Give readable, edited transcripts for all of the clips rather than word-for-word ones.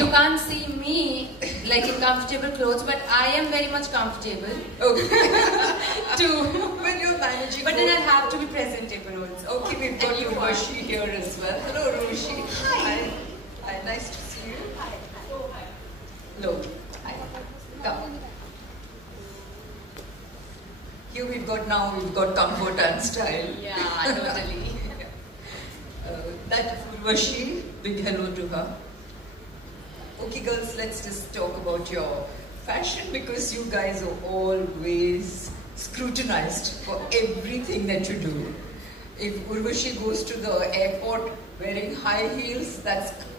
You can't see me like in comfortable clothes, but I am very much comfortable. Okay. Too. When you're managing. But then I have to be presentable also. Okay, we've got Urvashi here as well. Hello, Urvashi. Hi. Hi. Nice to see you. Hi. Hello. Hi. Come. Here we've got comfort and style. Yeah, totally. That Urvashi, big hello to her. Okay girls, let's just talk about your fashion because you guys are always scrutinized for everything that you do. If Urvashi goes to the airport wearing high heels,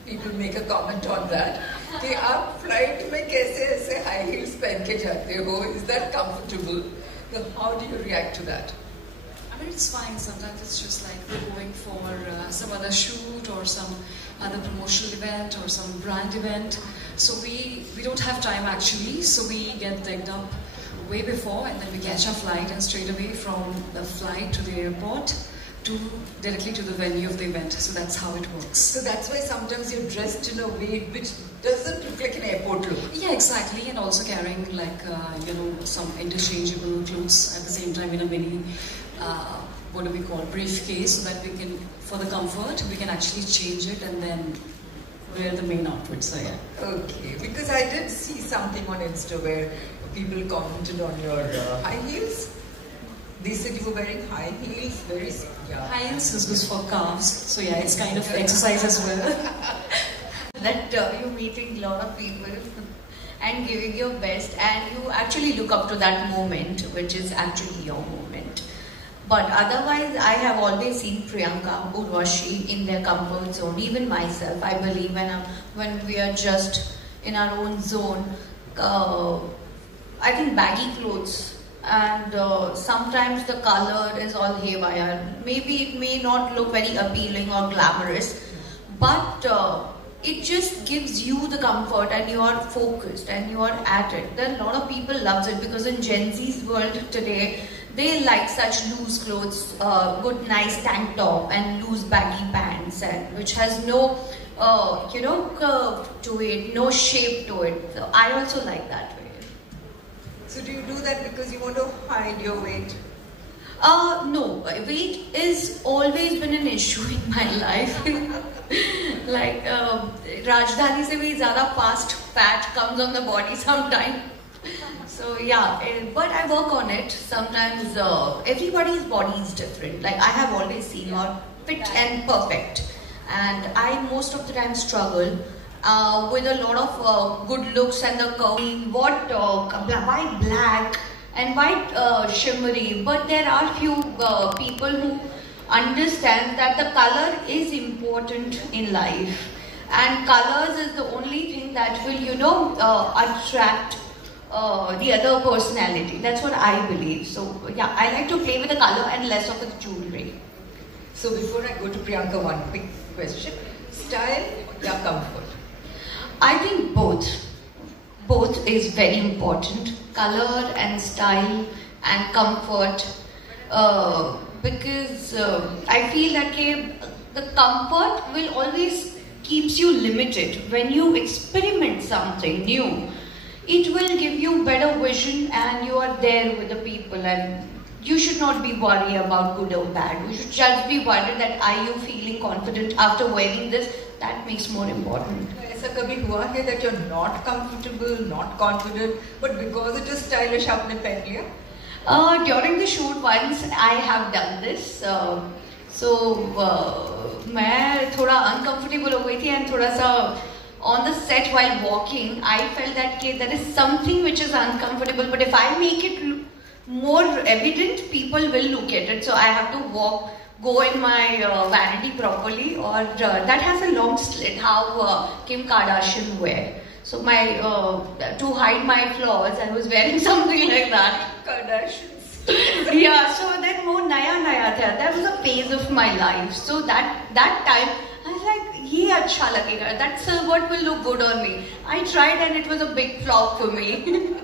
people make a comment on that. कि आप flight में कैसे ऐसे high heels पहन के जाते हो? Is that comfortable? So how do you react to that? I mean, it's fine. Sometimes it's just like we're going for some other shoot or some other promotional event or some brand event. So we don't have time actually. So we get decked up way before and then we catch our flight and straight away from the flight to the airport directly to the venue of the event. So that's how it works. So that's why sometimes you're dressed in a way which doesn't look like an airport look. Yeah, exactly. And also carrying like, some interchangeable clothes at the same time in a mini, what do we call, briefcase, so that we can, for the comfort, we can actually change it and then wear the main outfit. So yeah. Okay, because I did see something on Insta where people commented on your high heels. They said you were wearing high heels, High heels is good for calves, so yeah, it's kind of exercise as well. That you're meeting a lot of people and giving your best, and you actually look up to that moment, which is actually your moment. But otherwise, I have always seen Priyanka, Urvashi in their comfort zone. Even myself, I believe when we are just in our own zone, I think baggy clothes and sometimes the color is all haywire. Maybe it may not look very appealing or glamorous, but it just gives you the comfort and you are focused and you are at it. Then a lot of people loves it because in Gen Z's world today, they like such loose clothes, good nice tank top and loose baggy pants, and which has no curve to it, no shape to it. So I also like that way. So do you do that because you want to hide your weight? No, weight is always been an issue in my life. Like Rajdhani se bhi zyada fast fat comes on the body sometimes. So yeah, but I work on it. Sometimes everybody's body is different. Like I have always seen you are fit and perfect, and I most of the time struggle with a lot of good looks and the curving, white black and white shimmery. But there are few people who understand that the color is important in life, and colors is the only thing that will attract the other personality. That's what I believe. So yeah, I like to play with the color and less of the jewelry. So before I go to Priyanka, one quick question: style or comfort? I think both. Both is very important. Color and style and comfort. Because I feel that the comfort will always keeps you limited. When you experiment something new, it will give you better vision and you are there with the people, and you should not be worried about good or bad. You should just be worried that are you feeling confident after wearing this. That makes more important. ऐसा कभी हुआ है that you're not comfortable, not confident, but because it is stylish आपने पहन लिया? During the shoot once I have done this. मैं थोड़ा uncomfortable हो गई थी and थोड़ा सा on the set while walking, I felt that there is something which is uncomfortable, but if I make it more evident, people will look at it. So I have to go in my vanity properly, or that has a long slit, how Kim Kardashian wear. So my to hide my flaws, I was wearing something like that. Kardashians. Yeah, so then more naya tha. That was a phase of my life. So that time, I was like, ye acha lagega. That's what will look good on me. I tried and it was a big flop for me.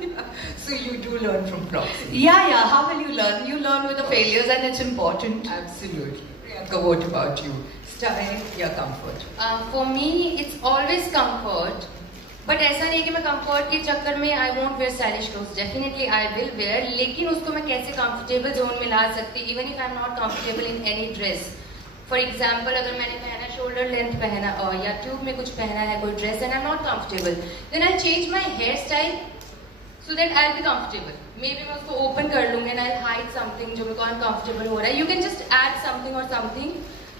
So you do learn from flops. Yeah. How will you learn? You learn with the failures, and it's important. Absolutely. Priyanka, what about you? Style or comfort? For me, it's always comfort. But ऐसा नहीं कि मैं comfort के चक्कर में I won't wear stylish clothes, definitely I will wear, लेकिन उसको मैं कैसे कंफर्टेबल जोन में ला सकती, even if I am not comfortable in any dress. For example, अगर मैंने पहना शोल्डर लेंथ पहना या ट्यूब में कुछ पहना है कोई dress and I am not comfortable, then I change my hair style so that I be comfortable. Maybe मैं उसको ओपन कर लूंगी एंड आई हाइड समथिंग जो मेरे को अनकंफर्टेबल हो रहा है. You can just add something और समथिंग.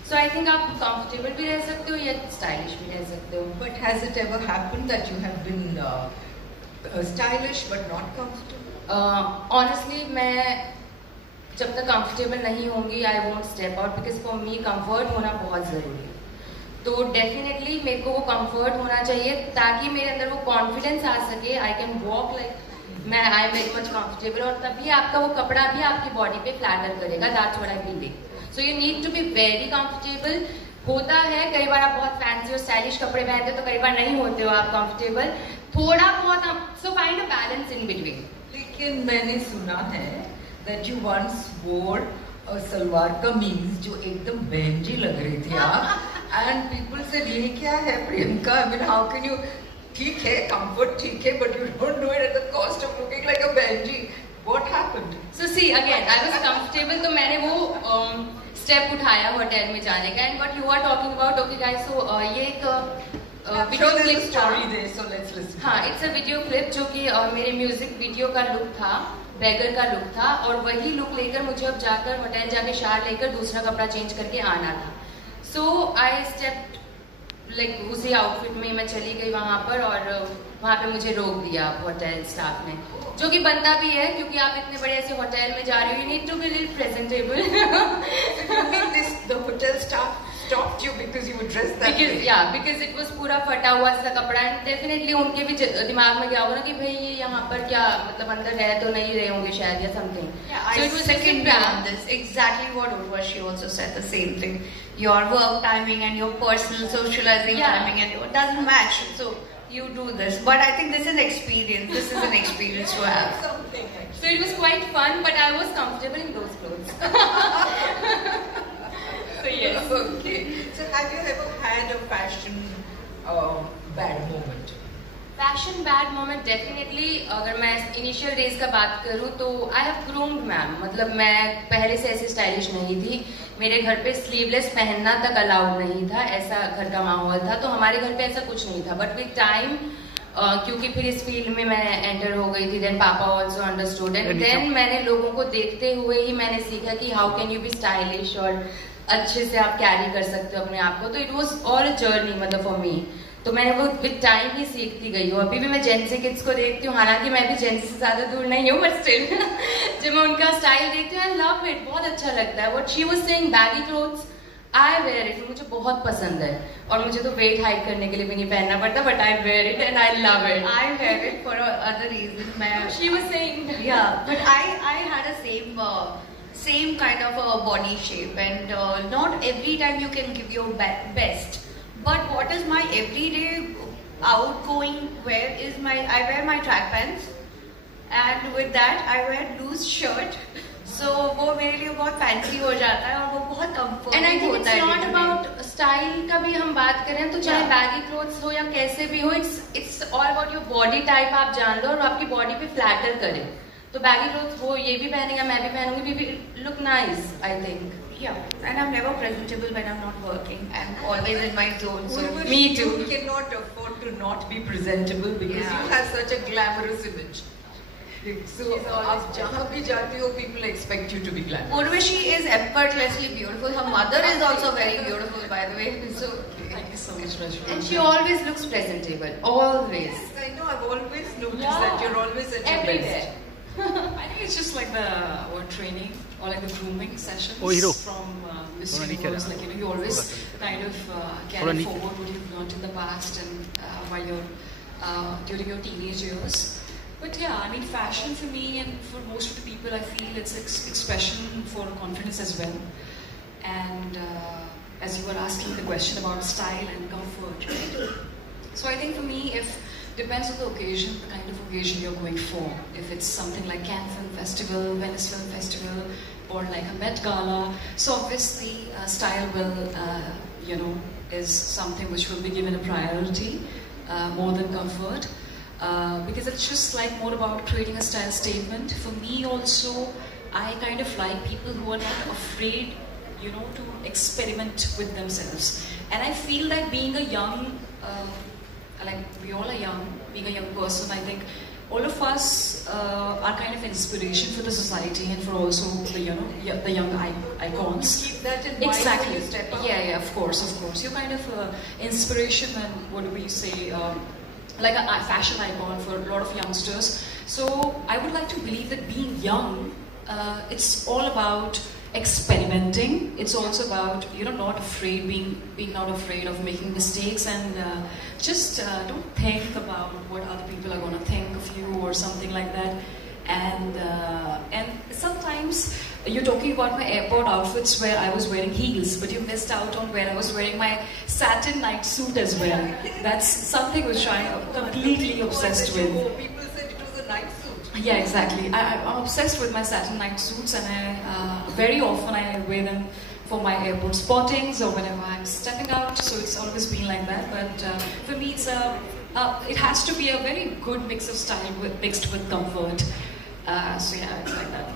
सो आई थिंक आप कंफर्टेबल भी रह सकते हो या स्टाइलिश भी रह सकते हो. But has it ever happened that you have been stylish but not comfortable? Honestly मैं जब तक कंफर्टेबल नहीं होंगी I won't step out, because for me comfort होना बहुत ज़रूरी है. तो डेफिनेटली मेरे को वो कंफर्ट होना चाहिए ताकि मेरे अंदर वो कॉन्फिडेंस आ सके. आई कैन वॉक लाइक मैं I am very much comfortable, और तभी आपका वो कपड़ा भी आपकी बॉडी पे फ्लैटर करेगा. That's what I believe. So you need to be very comfortable. होता है कई बार आप बहुत फैंसी और स्टाइलिश कपड़े पहनते हो तो कई बार नहीं होते हो आप कंफर्टेबल, थोड़ा बहुत आप. So find a balance in between. लेकिन मैंने सुना है that you once wore a salwar kameez जो एकदम बहनजी लग रही थी आप, and people said ये क्या है Priyanka? I mean how can you? ठीक है comfort ठीक है, but you don't do it at the cost of looking like a बहनजी. What happened? So see again I was comfortable, तो मैंने वो स्टेप उठाया होटल में जाने का. And what you are talking about, okay guys, so ये एक video clip story there, so let's listen. हाँ, इट्स अ वीडियो क्लिप जो कि मेरे म्यूजिक वीडियो का लुक था, बैगर का लुक था, और वही लुक लेकर मुझे अब जाकर होटल जाके शार लेकर दूसरा कपड़ा चेंज करके आना था. सो आई स्टेप लाइक उसी आउटफिट में मैं चली गई वहां पर, और वहां पे मुझे रोक दिया होटल स्टाफ ने, जो कि बनता भी है क्योंकि आप इतने बड़े ऐसे होटल में जा रहे हो. You need to be little presentable. You mean this the hotel staff stopped you because you were dressed that way? Yeah, because it was पूरा फटा हुआ सा कपड़ा, एंड डेफिनेटली उनके भी दिमाग में क्या होगा ना कि भाई ये यहाँ पर क्या मतलब अंदर रह तो नहीं रहे होंगे शायद या something. Yeah, I second you on this. Exactly what Urvashi also said, the same thing. Your work timing and your personal socializing timing and it doesn't match. So you do this, but I think this is an experience. This is an experience to have. Something. So it was quite fun, but I was comfortable in those clothes. So yes. Okay. So have you ever had a fashion bad moment? Fashion bad moment definitely. अगर मैं initial days का बात करूँ तो I have groomed ma'am. मतलब मैं पहले से ऐसे स्टाइलिश नहीं थी. मेरे घर पे स्लीवलेस पहनना तक अलाउड नहीं था, ऐसा घर का माहौल था. तो हमारे घर पे ऐसा कुछ नहीं था. बट विद टाइम क्योंकि फिर इस फील्ड में मैं एंटर हो गई थी, देन पापा ऑल्सो अंडरस्टूड, एंड देन मैंने लोगों को देखते हुए ही मैंने सीखा कि how can you B stylish और अच्छे से आप कैरी कर सकते हो अपने आप को. तो इट वॉज ऑल जर्नी मतलब फॉर मी. तो मैंने वो विद टाइम ही सीखती गई हूँ. अभी भी मैं जेंसी किड्स को देखती हूँ, हालांकि मैं भी जेंसी से ज्यादा दूर नहीं हूँ, बट स्टिल जब मैं उनका स्टाइल देखती हूँ आई लव इट. बहुत अच्छा लगता है. What she was saying, baggy clothes, I wear it. मुझे बहुत पसंद है, और मुझे तो वेट हाइड करने के लिए भी नहीं पहनना पड़ता, but I wear it and I love it. I wear it for other reasons. She was saying, Yeah, but I had a same kind of a body shape, and not every time you can give your best. But what is my everyday outgoing wear is I wear my track pants, and with that I wear loose shirt. So वो मेरे लिए बहुत fancy हो जाता है और वो बहुत कंफर्ट एंड आई थिंक होता इट्स है. नॉट अबाउट स्टाइल का भी हम बात करें तो चाहे बैगी क्लोथ्स हो या कैसे भी हो, it's all about your body type. आप जान लो और आपकी बॉडी पे फ्लैटर करे. तो बैगी क्लोथ्स वो ये भी पहनेगा, मैं भी पहनूंगी, भी look nice I think. Yeah, and I'm never presentable when I'm not working. I'm always in my zone. So Me too. You cannot afford to not be presentable because you have such a glamorous image. So आप जहाँ भी जाती हो, people expect you to be glamorous. Urvashi is effortlessly beautiful. Her mother is also very beautiful, by the way. So Thank you so much, Rajvi. And she always looks presentable, always. Yes, I know. I've always noticed that you're always at your Everywhere. best. I think it's just like our training or like the grooming sessions from Miss Universe. Like you always kind of carry forward what you've learned in the past and while you're during your teenage years. But yeah, I mean, fashion for me and for most of the people, I feel it's expression for confidence as well. And as you were asking the question about style and comfort, right? So I think for me, depends on the occasion, the kind of occasion you're going for. If it's something like Cannes Film Festival, Venice Film Festival, or like a Met Gala, so obviously style will, is something which will be given a priority. more than comfort. Because it's just like more about creating a style statement. For me also, I kind of like people who are not afraid, you know, to experiment with themselves. And I feel that being a young, like we all are young, being a young person, I think all of us are kind of inspiration for the society and for also the, you know, the young icons. You keep that in mind Exactly. when you step out. Yeah, of course. You're kind of inspiration and what do we say, like a fashion icon for a lot of youngsters. So I would like to believe that being young, it's all about experimenting. It's also about, you know, not afraid, being not afraid of making mistakes, and just don't think about what other people are going to think of you or something like that. And sometimes you're talking about my airport outfits where I was wearing heels, but you missed out on where I was wearing my satin night suit as well. That's something which I'm completely obsessed with. People said it was a night suit. Yeah, exactly. I'm obsessed with my satin night suits, and very often I wear them for my airport spottings or whenever I'm stepping out. So it's always been like that. But for me, it has to be a very good mix of style mixed with comfort. So yeah, it's like that.